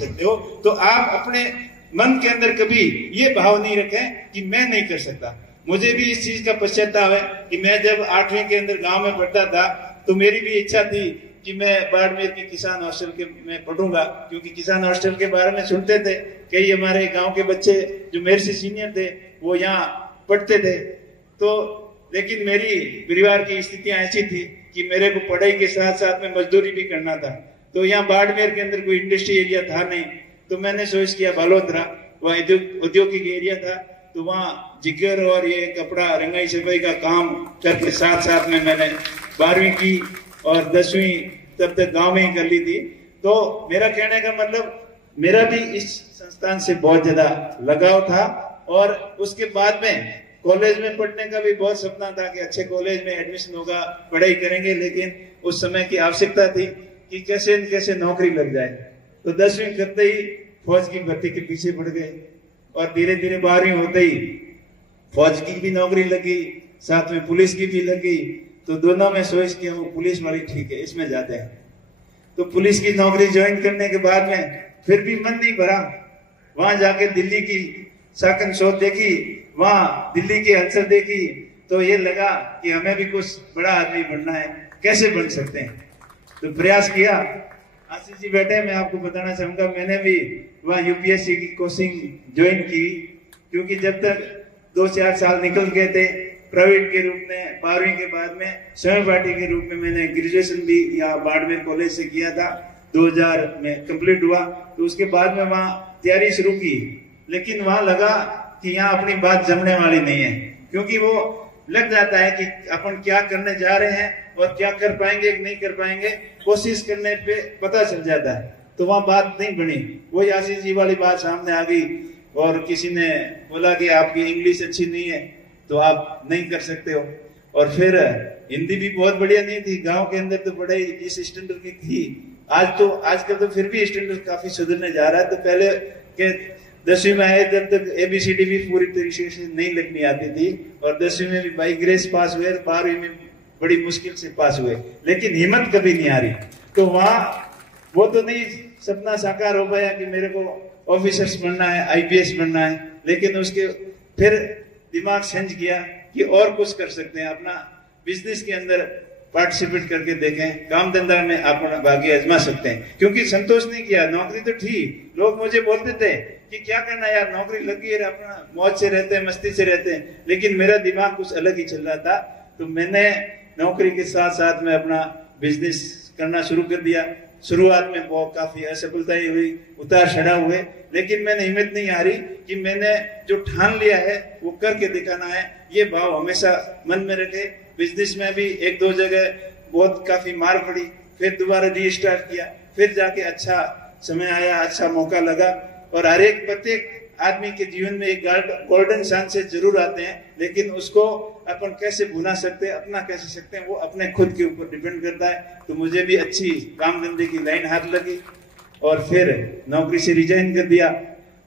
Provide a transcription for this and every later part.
सकते हो। तो आप अपने मन के अंदर कभी ये भाव नहीं रखें कि मैं नहीं कर सकता। मुझे भी इस चीज का पश्चाताप है कि मैं जब 8वीं के अंदर गांव में पढ़ता था तो मेरी भी इच्छा थी कि मैं बाड़मेर के किसान हॉस्टल के में पढ़ूंगा, क्योंकि किसान हॉस्टल के बारे में सुनते थे। कई हमारे गांव के बच्चे जो मेरे से सीनियर थे वो यहाँ पढ़ते थे। तो लेकिन मेरी परिवार की स्थितियां ऐसी थी कि मेरे को पढ़ाई के साथ साथ में मजदूरी भी करना था। तो यहाँ बाड़मेर के अंदर कोई इंडस्ट्री एरिया था नहीं, तो मैंने सोच किया बालोतरा, वह औद्योगिक एरिया था, तो वहाँ जिगर और ये कपड़ा रंगाई छपाई का काम करके साथ साथ में मैंने 12वीं की और 10वीं तब तक गांव में ही कर ली थी। तो मेरा कहने का मतलब मेरा भी इस संस्थान से बहुत ज्यादा लगाव था। और उसके बाद में कॉलेज में पढ़ने का भी बहुत सपना था कि अच्छे कॉलेज में एडमिशन होगा, पढ़ाई करेंगे, लेकिन उस समय की आवश्यकता थी कि कैसे न कैसे नौकरी लग जाए। तो 10वीं करते ही फौज की भर्ती के पीछे पड़ गए और धीरे धीरे 12वीं होते ही फौज की भी नौकरी लगी, साथ में पुलिस की भी लगी। तो दोनों में सोच किया वो पुलिस वाली ठीक है, इसमें जाते हैं। तो पुलिस की नौकरी ज्वाइन करने के बाद में फिर भी मन नहीं भरा। वहां जाके दिल्ली की साकन शोध देखी, वहां दिल्ली की हलचल देखी, तो ये लगा कि हमें भी कुछ बड़ा आदमी बनना है, कैसे बन सकते हैं। तो प्रयास किया। आशीष जी बैठे, मैं आपको बताना चाहूंगा मैंने भी वहां यूपीएससी की कोचिंग ज्वाइन की, क्योंकि जब तक 2-4 साल निकल गए थे प्राइवेट के रूप में, 12वीं के बाद में सहपाठी के रूप में मैंने ग्रेजुएशन भी यहाँ बाड़मेर कॉलेज से किया था, 2000 में कंप्लीट हुआ। तो उसके बाद में वहाँ तैयारी शुरू की, लेकिन वहां लगा कि यहाँ अपनी बात जमने वाली नहीं है, क्योंकि वो लग जाता है कि अपन क्या करने जा रहे हैं और क्या कर पाएंगे कि नहीं कर पाएंगे, कोशिश करने पे पता चल जाता है। तो वहां बात नहीं बनी, वही आशीष जी वाली बात सामने आ गई और किसी ने बोला कि आपकी इंग्लिश अच्छी नहीं है तो आप नहीं कर सकते हो। और फिर हिंदी भी बहुत बढ़िया नहीं थी, गांव के अंदर तो पढ़ाई इस स्टैंडर्ड की थी। आजकल तो फिर भी स्टैंडर्ड काफी सुधरने जा रहा है। तो पहले के 10वीं में आए तब तक ABCD भी पूरी तरीके से नहीं लिखनी आती थी, और 10वीं में भी बाई ग्रेस पास हुए, 12वीं में बड़ी मुश्किल से पास हुए, लेकिन हिम्मत कभी नहीं आ रही। तो वहां वो तो नहीं सपना साकार हो पाया कि मेरे को ऑफिसर्स बनना है, IPS बनना है, लेकिन उसके फिर दिमाग सेंस किया कि और कुछ कर सकते हैं, अपना बिजनेस के अंदर पार्टिसिपेट करके देखें, काम धंधा में अपना भाग्य आजमा सकते हैं। क्योंकि संतोष नहीं किया, नौकरी तो ठीक, लोग मुझे बोलते थे कि क्या करना यार, नौकरी लगी है, अपना मौज से रहते हैं, मस्ती से रहते हैं, लेकिन मेरा दिमाग कुछ अलग ही चल रहा था। तो मैंने नौकरी के साथ साथ में अपना बिजनेस करना शुरू कर दिया। शुरुआत में बहुत काफी असफलताएं हुई, उतार चढ़ाव हुए, लेकिन मैंने हिम्मत नहीं हारी कि मैंने जो ठान लिया है वो करके दिखाना है। ये भाव हमेशा मन में रखे। बिजनेस में भी 1-2 जगह बहुत काफी मार पड़ी, फिर दोबारा रीस्टार्ट किया, फिर जाके अच्छा समय आया, अच्छा मौका लगा। और हर एक प्रत्येक आदमी के जीवन में एक गोल्डन चांसेस जरूर आते हैं, लेकिन उसको अपन कैसे भुना सकते हैं, अपना कैसे सकते हैं, वो अपने खुद के ऊपर डिपेंड करता है। तो मुझे भी अच्छी काम धंधे की लाइन हाथ लगी और फिर नौकरी से रिजाइन कर दिया।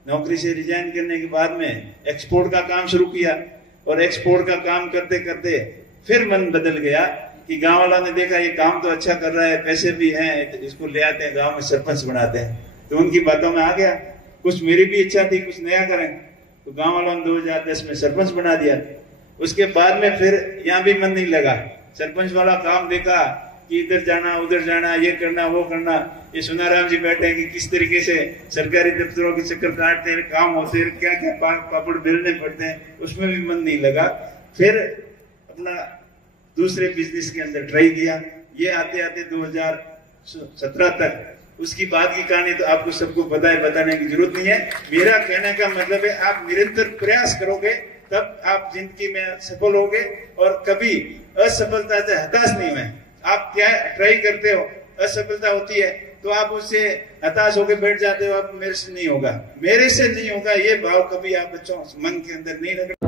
नौकरी से रिजाइन करने के बाद में एक्सपोर्ट का काम शुरू किया, और एक्सपोर्ट का काम करते करते फिर मन बदल गया कि गांव वालों ने देखा ये काम तो अच्छा कर रहा है, पैसे भी हैं, इसको ले आते हैं, गांव में सरपंच बनाते हैं। तो उनकी बातों में आ गया, कुछ मेरी भी इच्छा थी कुछ नया करें, तो गांव वालों ने 2010 में सरपंच बना दिया। उसके बाद में फिर यहाँ भी मन नहीं लगा, सरपंच वाला काम देखा कि इधर जाना उधर जाना, ये करना वो करना। ये सुनाराम जी बैठे हैं कि किस तरीके से सरकारी दफ्तरों के चक्कर काटते हैं, काम होते हैं, क्या क्या पापड़ बेलने पड़ते हैं, उसमें भी मन नहीं लगा। फिर अपना दूसरे बिजनेस के अंदर ट्राई किया। ये आते आते 2017 तक, उसकी बाद की कहानी तो आपको सबको पता है, बताने की जरूरत नहीं है। मेरा कहने का मतलब है आप निरंतर प्रयास करोगे तब आप जिंदगी में सफल होगे, और कभी असफलता से हताश नहीं हुए। आप क्या ट्राई करते हो, असफलता होती है तो आप उससे हताश होकर बैठ जाते हो, अब मेरे से नहीं होगा, मेरे से नहीं होगा, ये भाव कभी आप बच्चों मन के अंदर नहीं रखना।